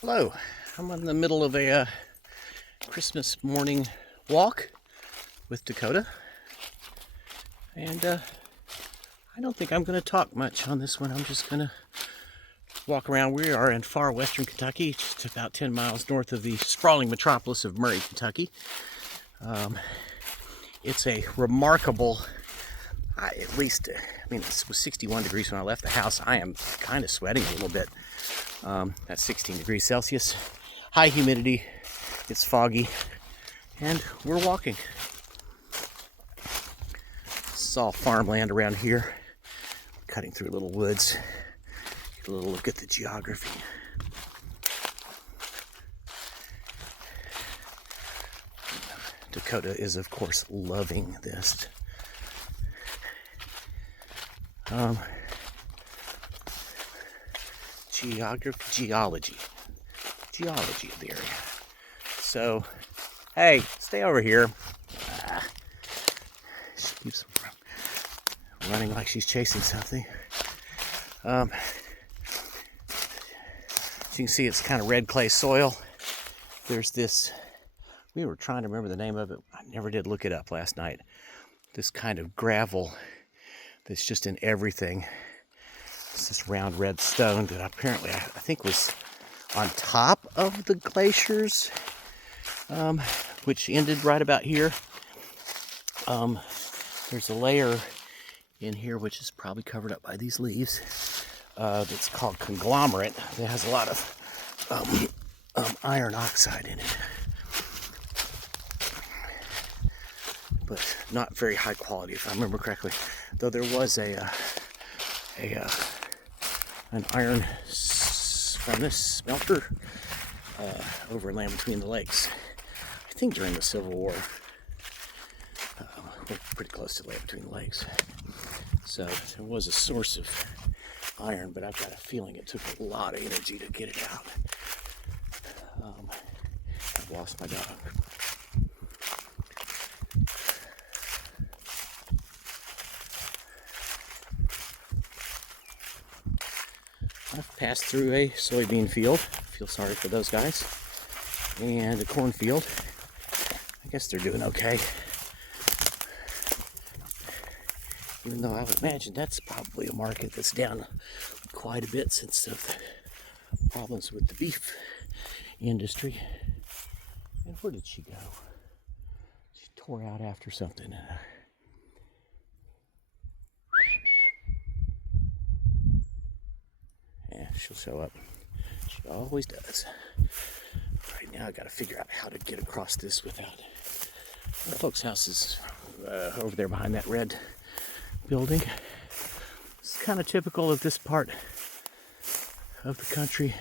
Hello, I'm in the middle of a Christmas morning walk with Dakota, and I don't think I'm going to talk much on this one. I'm just going to walk around. We are in far western Kentucky, just about 10 miles north of the sprawling metropolis of Murray, Kentucky. It's a remarkable, at least, it was 61 degrees when I left the house. I am kind of sweating a little bit. That's 16 degrees Celsius. High humidity, it's foggy, and we're walking. This is all farmland around here, cutting through little woods. Get a little look at the geography. Dakota is, of course, loving this. Geology of the area. So, hey, stay over here. She keeps running like she's chasing something. As you can see, it's kind of red clay soil. There's this, we were trying to remember the name of it. I never did look it up last night. This kind of gravel that's just in everything. It's this round red stone that apparently I think was on top of the glaciers, which ended right about here. There's a layer in here which is probably covered up by these leaves. That's called conglomerate. It has a lot of iron oxide in it, but not very high quality, if I remember correctly. Though there was an iron furnace smelter over Land Between the Lakes. I think during the Civil War. We're pretty close to Land Between the Lakes. So there was a source of iron, but I've got a feeling it took a lot of energy to get it out. I've lost my dog. I've passed through a soybean field. I feel sorry for those guys. And a cornfield. I guess they're doing okay. Even though I would imagine that's probably a market that's down quite a bit since of the problems with the beef industry. And where did she go? She tore out after something. Yeah, she'll show up. She always does. Right now I gotta figure out how to get across this without... The folks' house is over there behind that red building. It's kind of typical of this part of the country.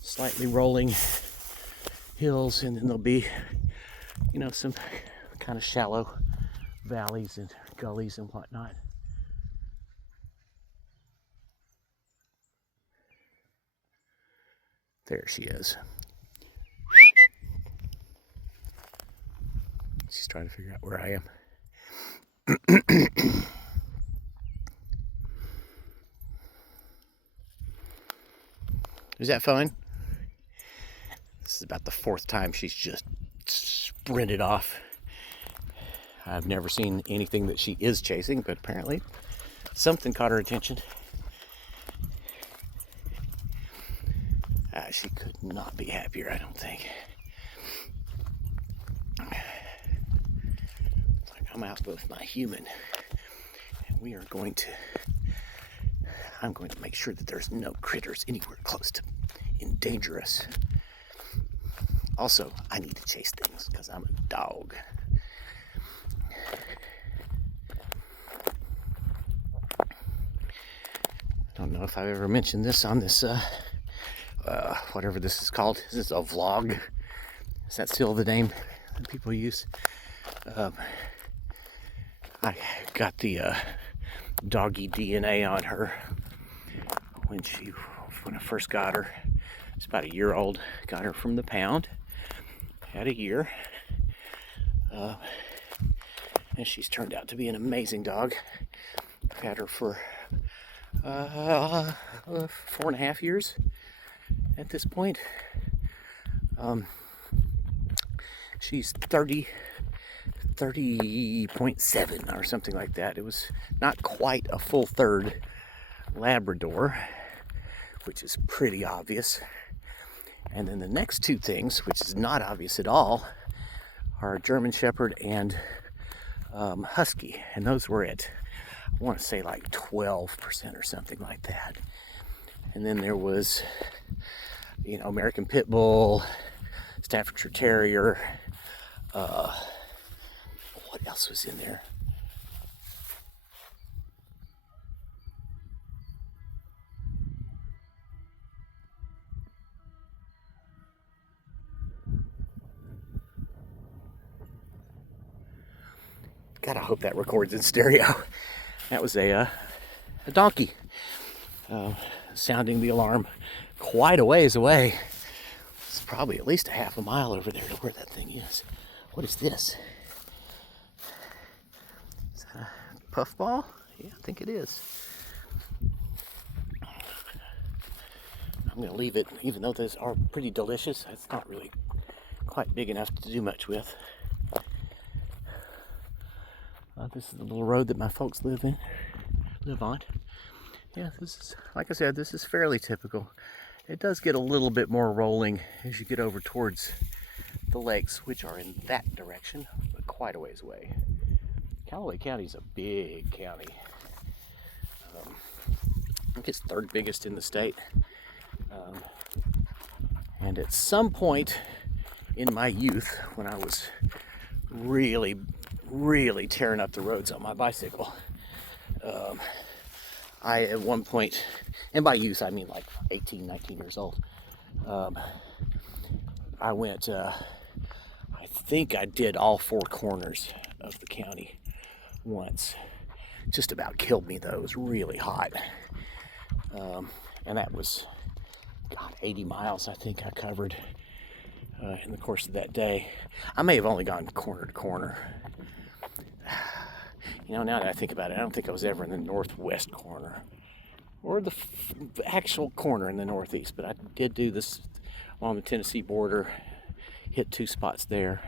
Slightly rolling hills, and then there'll be, some kind of shallow valleys and gullies and whatnot. There she is. She's trying to figure out where I am. Is that fine? This is about the fourth time she's just sprinted off. I've never seen anything that she is chasing, but apparently something caught her attention. She could not be happier, I don't think. I'm out with my human, and I'm going to make sure that there's no critters anywhere close to endanger us. Also, I need to chase things because I'm a dog. I don't know if I've ever mentioned this on this, whatever this is called. Is this a vlog? Is that still the name that people use? I got the doggy DNA on her when I first got her. It's about a year old. Got her from the pound. Had a year. And she's turned out to be an amazing dog. I've had her for 4.5 years. at this point. She's 30.7 or something like that. It was not quite a full third Labrador, which is pretty obvious. And then the next two things, which is not obvious at all, are German Shepherd and Husky. And those were at, I want to say, like 12% or something like that. And then there was, American Pit Bull, Staffordshire Terrier. What else was in there? God, I hope that records in stereo. That was a donkey sounding the alarm quite a ways away. It's probably at least a half a mile over there to where that thing is. What is this? Is that a puffball? Yeah, I think it is. I'm going to leave it, even though those are pretty delicious. It's not really quite big enough to do much with. This is the little road that my folks live on. Yeah, this is, like I said, this is fairly typical. It does get a little bit more rolling as you get over towards the lakes, which are in that direction, but quite a ways away. Callaway County is a big county. I think it's third biggest in the state. And at some point in my youth, when I was really tearing up the roads on my bicycle, I at one point, and by youth I mean like 18, 19 years old, I went, I think I did all four corners of the county once. Just about killed me though. It was really hot. And that was, 80 miles I think I covered in the course of that day. I may have only gone corner to corner. Now that I think about it, I don't think I was ever in the northwest corner or the actual corner in the northeast, but I did do this along the Tennessee border, hit two spots there.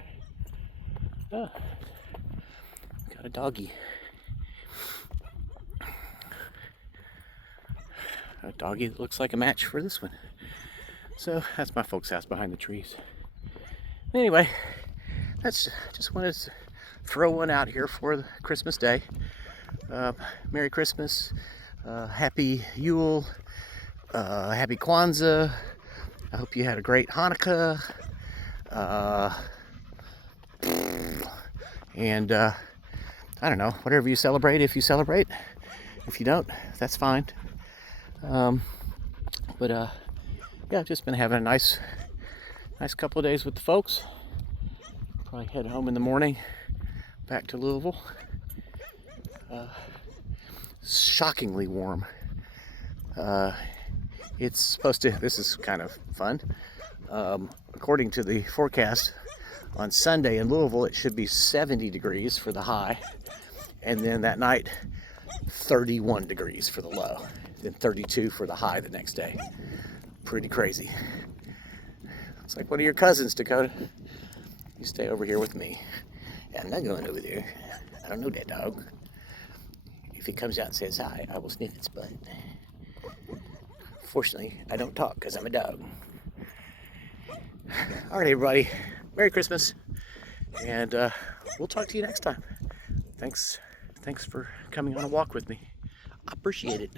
Got a doggy. A doggy that looks like a match for this one. So that's my folks' house behind the trees. Anyway, just wanted to throw one out here for the Christmas Day. Merry Christmas, Happy Yule, Happy Kwanzaa. I hope you had a great Hanukkah. And I don't know, whatever you celebrate, if you celebrate. If you don't, that's fine. Yeah, I've just been having a nice couple of days with the folks. Probably head home in the morning, back to Louisville. Shockingly warm. It's supposed to, this is kind of fun. According to the forecast, on Sunday in Louisville, it should be 70 degrees for the high. And then that night, 31 degrees for the low. Then 32 for the high the next day. Pretty crazy. It's like one of your cousins, Dakota. You stay over here with me. Yeah, I'm not going over there. I don't know that dog. If he comes out and says hi, I will sniff its butt. Fortunately, I don't talk because I'm a dog. All right, everybody. Merry Christmas. And we'll talk to you next time. Thanks for coming on a walk with me. I appreciate it.